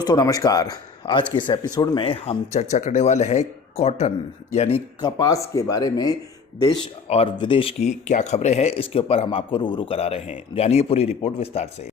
दोस्तों नमस्कार। आज के इस एपिसोड में हम चर्चा करने वाले हैं कॉटन यानी कपास के बारे में। देश और विदेश की क्या खबरें हैं इसके ऊपर हम आपको रूबरू करा रहे हैं। जानिए पूरी रिपोर्ट विस्तार से।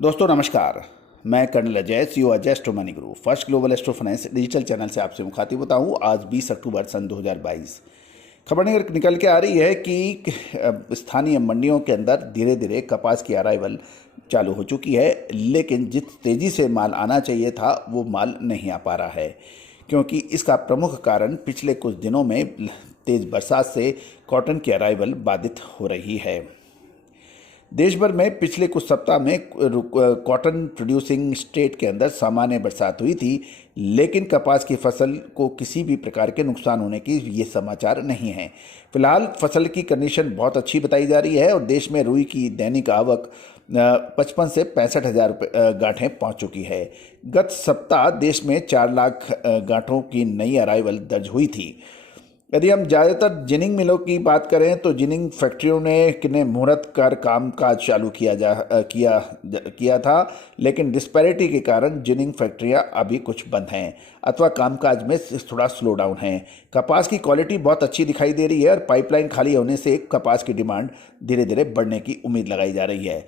दोस्तों नमस्कार, मैं colonel Ajay, CEO Ajay astro money guru, first global astro finance digital channel से आपसे मुखातिब होता हूँ। आज 20 अक्टूबर सन 2022 खबर निकल के आ रही है कि स्थानीय मंडियों के अंदर धीरे धीरे कपास की अराइवल चालू हो चुकी है, लेकिन जिस तेज़ी से माल आना चाहिए था वो माल नहीं आ पा रहा है, क्योंकि इसका प्रमुख कारण पिछले कुछ दिनों में तेज़ बरसात से कॉटन की अराइवल बाधित हो रही है। देश भर में पिछले कुछ सप्ताह में कॉटन प्रोड्यूसिंग स्टेट के अंदर सामान्य बरसात हुई थी, लेकिन कपास की फसल को किसी भी प्रकार के नुकसान होने की ये समाचार नहीं है। फिलहाल फसल की कंडीशन बहुत अच्छी बताई जा रही है और देश में रुई की दैनिक आवक 55 से 65 हज़ार गांठें पहुंच चुकी है। गत सप्ताह देश में 4 लाख गांठों की नई अराइवल दर्ज हुई थी। यदि हम ज़्यादातर जिनिंग मिलों की बात करें तो जिनिंग फैक्ट्रियों ने मुहूर्त कर कामकाज चालू किया था, लेकिन डिस्पैरिटी के कारण जिनिंग फैक्ट्रियां अभी कुछ बंद हैं अथवा कामकाज में थोड़ा स्लो डाउन है। कपास की क्वालिटी बहुत अच्छी दिखाई दे रही है और पाइपलाइन खाली होने से कपास की डिमांड धीरे धीरे बढ़ने की उम्मीद लगाई जा रही है।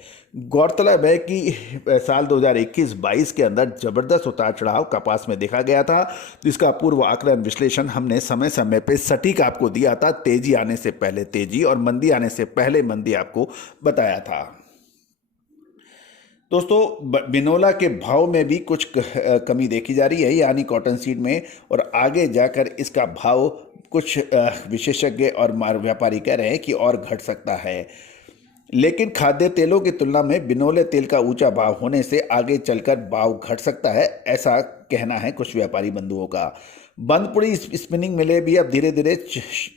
गौरतलब है कि साल 2021-22 के अंदर ज़बरदस्त उतार चढ़ाव कपास में देखा गया था, जिसका पूर्व आकलन विश्लेषण हमने समय समय पे सटीक आपको दिया था। तेजी आने से पहले तेजी और मंदी आने से पहले मंदी आपको बताया था। दोस्तों बिनोला के भाव में भी कुछ कमी देखी जा रही है, यानी कॉटन सीड में, और आगे जाकर इसका भाव कुछ विशेषज्ञ और व्यापारी कह रहे हैं कि और घट सकता है। लेकिन खाद्य तेलों की तुलना में बिनोले तेल का ऊंचा भाव होने से आगे चलकर भाव घट सकता है, ऐसा कहना है कुछ व्यापारी बंधुओं का। बंद पड़ी स्पिनिंग मिलें भी अब धीरे धीरे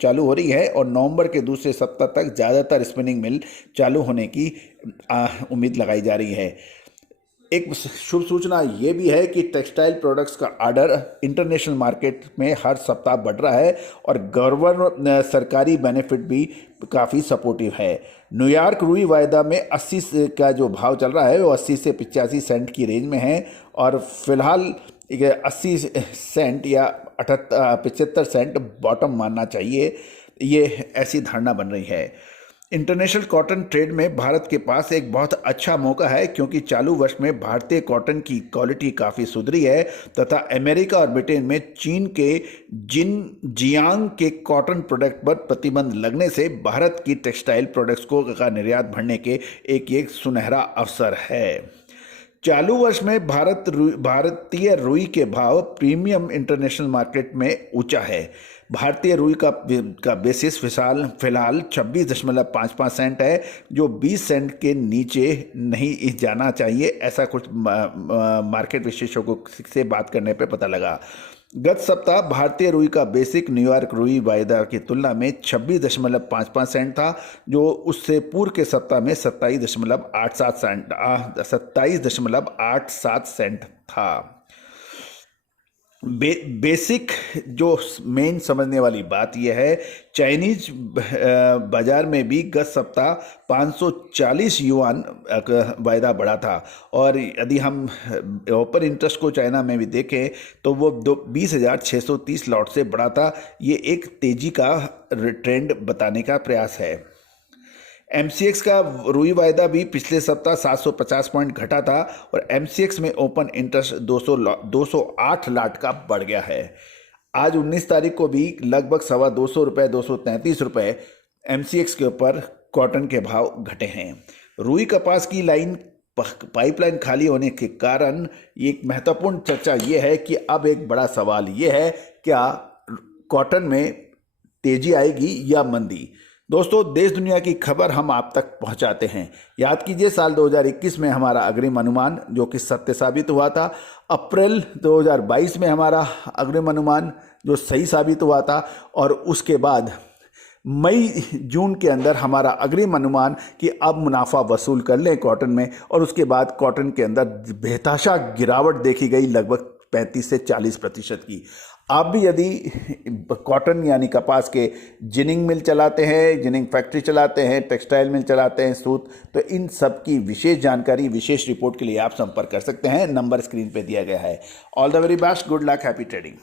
चालू हो रही है और नवंबर के दूसरे सप्ताह तक ज़्यादातर स्पिनिंग मिल चालू होने की उम्मीद लगाई जा रही है। एक शुभ सूचना ये भी है कि टेक्सटाइल प्रोडक्ट्स का ऑर्डर इंटरनेशनल मार्केट में हर सप्ताह बढ़ रहा है और गवर्नमेंट सरकारी बेनिफिट भी काफ़ी सपोर्टिव है। न्यूयॉर्क रुई वायदा में 80 का जो भाव चल रहा है वो 80 से 85 सेंट की रेंज में है और फिलहाल 80 सेंट या 75 सेंट बॉटम मानना चाहिए, ये ऐसी धारणा बन रही है। इंटरनेशनल कॉटन ट्रेड में भारत के पास एक बहुत अच्छा मौका है, क्योंकि चालू वर्ष में भारतीय कॉटन की क्वालिटी काफ़ी सुधरी है तथा अमेरिका और ब्रिटेन में चीन के जियांग के कॉटन प्रोडक्ट पर प्रतिबंध लगने से भारत की टेक्सटाइल प्रोडक्ट्स का निर्यात बढ़ने के एक सुनहरा अवसर है। चालू वर्ष में भारतीय रुई के भाव प्रीमियम इंटरनेशनल मार्केट में ऊंचा है। भारतीय रुई का बेसिस फिलहाल 26.55 सेंट है, जो 20 सेंट के नीचे नहीं जाना चाहिए, ऐसा कुछ मार्केट विशेषज्ञों से बात करने पे पता लगा। गत सप्ताह भारतीय रुई का बेसिक न्यूयॉर्क रुई वायदा की तुलना में 26.55 सेंट था, जो उससे पूर्व के सप्ताह में 27.87 सेंट था। बेसिक जो मेन समझने वाली बात यह है, चाइनीज बाजार में भी गत सप्ताह 540 युआन वायदा बढ़ा था और यदि हम ओपन इंटरेस्ट को चाइना में भी देखें तो वो 20,630 लॉट से बढ़ा था। ये एक तेजी का ट्रेंड बताने का प्रयास है। MCX का रुई वायदा भी पिछले सप्ताह 750 पॉइंट घटा था और MCX में ओपन इंटरेस्ट 208 लाट का बढ़ गया है। आज 19 तारीख को भी लगभग 250 रुपये 233 रुपये MCX के ऊपर कॉटन के भाव घटे हैं। रुई कपास की पाइपलाइन खाली होने के कारण एक महत्वपूर्ण चर्चा ये है कि अब एक बड़ा सवाल ये है, क्या कॉटन में तेजी आएगी या मंदी। दोस्तों देश दुनिया की खबर हम आप तक पहुंचाते हैं। याद कीजिए साल 2021 में हमारा अग्रिम अनुमान जो कि सत्य साबित हुआ था, अप्रैल 2022 में हमारा अग्रिम अनुमान जो सही साबित हुआ था, और उसके बाद मई जून के अंदर हमारा अग्रिम अनुमान कि अब मुनाफा वसूल कर लें कॉटन में, और उसके बाद कॉटन के अंदर बेतहाशा गिरावट देखी गई लगभग 35 से 40% की। आप भी यदि कॉटन यानी कपास के जिनिंग मिल चलाते हैं, जिनिंग फैक्ट्री चलाते हैं, टेक्सटाइल मिल चलाते हैं, सूत, तो इन सब की विशेष जानकारी, विशेष रिपोर्ट के लिए आप संपर्क कर सकते हैं। नंबर स्क्रीन पे दिया गया है। All the very best, good luck, happy trading.